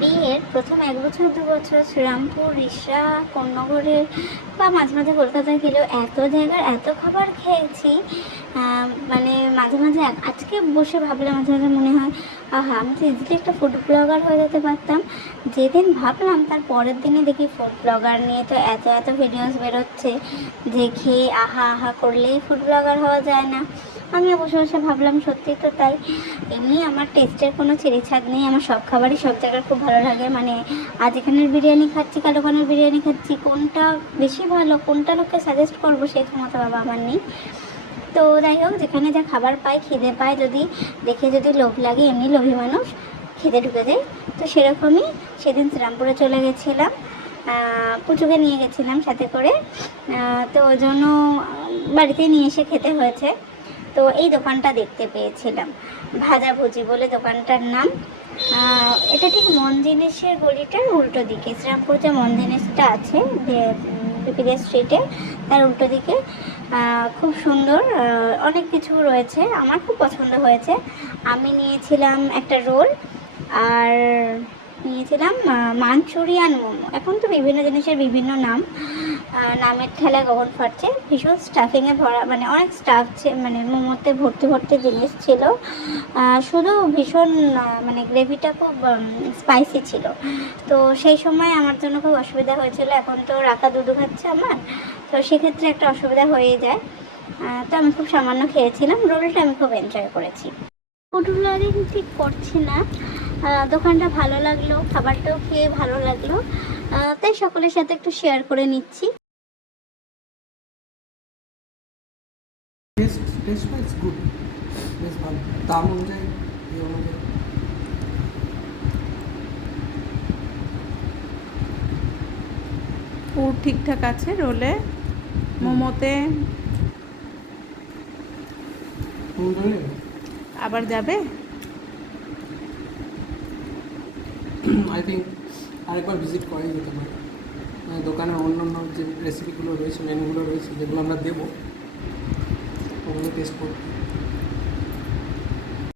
বিয়ের প্রথম 1 বছর 2 বছর শ্রীরামপুর, রিষড়া, কোন্নগরে বা মাঝে মাঝে কলকাতায় গেলেও এত জায়গার এত খাবার খেয়েছি। মানে মাঝে মাঝে আজকে বসে ভাবলে মাঝে মাঝে মনে হয় আহা, আমি তো ইজিলি একটা ফুড ব্লগার হয়ে যেতে পারতাম। যেদিন ভাবলাম তার পরের দিনে দেখি ফুড ব্লগার নিয়ে তো এত এত ভিডিওস বেরোচ্ছে যে খেয়ে আহা আহা করলেই ফুড ব্লগার হওয়া যায় না। আমিও বসে বসে ভাবলাম সত্যি তো তাই। এমনি আমার টেস্টের কোনো ছেড়েছাড় নেই, আমার সব খাবারই সব জায়গার খুব ভালো লাগে। মানে আজ এখানের বিরিয়ানি খাচ্ছি, কাল ওখানের বিরিয়ানি খাচ্ছি, কোনটা বেশি ভালো কোনটা লোককে সাজেস্ট করবো সেই ক্ষমতা বাবা আমার নেই। তো যাই হোক, যেখানে যা খাবার পাই, খিদে পায়, যদি দেখে যদি লোভ লাগে, এমনি লোভী মানুষ, খেতে ঢুকে যায়। তো সেরকমই সেদিন শ্রীরামপুরে চলে গেছিলাম, পুচুকে নিয়ে গেছিলাম সাথে করে। তো ওই জন্য বাড়িতে নিয়ে এসে খেতে হয়েছে। তো এই দোকানটা দেখতে পেয়েছিলাম, ভাজাভুজি বলে দোকানটার নাম। এটা ঠিক মন জিনিসের গলিটার উল্টো দিকে, শ্রীরামপুর যে মন জিনিসটা আছে পিপিলিয়া স্ট্রিটে, তার উল্টো দিকে। খুব সুন্দর, অনেক কিছু রয়েছে, আমার খুব পছন্দ হয়েছে। আমি নিয়েছিলাম একটা রোল, আর নিয়েছিলাম মাঞ্চুরিয়ান মোমো। এখন তো বিভিন্ন জিনিসের বিভিন্ন নাম, নামের ঠেলা গগন ফাটছে। ভীষণ স্টাফিংয়ে ভরা, মানে অনেক স্টাফ, মানে মোমোতে ভর্তি ভর্তি জিনিস ছিল। শুধু ভীষণ মানে গ্রেভিটা খুব স্পাইসি ছিল। তো সেই সময় আমার জন্য খুব অসুবিধা হয়েছিল। এখন তো রাখা দুধু খাচ্ছে আমার, তো সেক্ষেত্রে একটা অসুবিধা হয়ে যায়। তো আমি খুব সামান্য খেয়েছিলাম। রোলটা আমি খুব এনজয় করেছি। ফুড ব্লগিং ঠিক করছি না, দোকানটা ভালো লাগলো, খাবারটাও খেয়ে ভালো লাগলো, তাই সকলের সাথে একটু শেয়ার করে নিচ্ছি। টেস্ট ওয়াইজ গুড, বেশ ভালো। দাম অনুযায়ী এই অনুযায়ী পুর ঠিকঠাক আছে রোলে, মোমোতে আবার যাবে। আই থিঙ্ক আরেকবার ভিজিট করাই যেতে পারে। মানে দোকানের অন্যান্য যে রেসিপিগুলো রয়েছে, মেনুগুলো রয়েছে, যেগুলো আমরা দেবো ওগুলো টেস্ট করবো।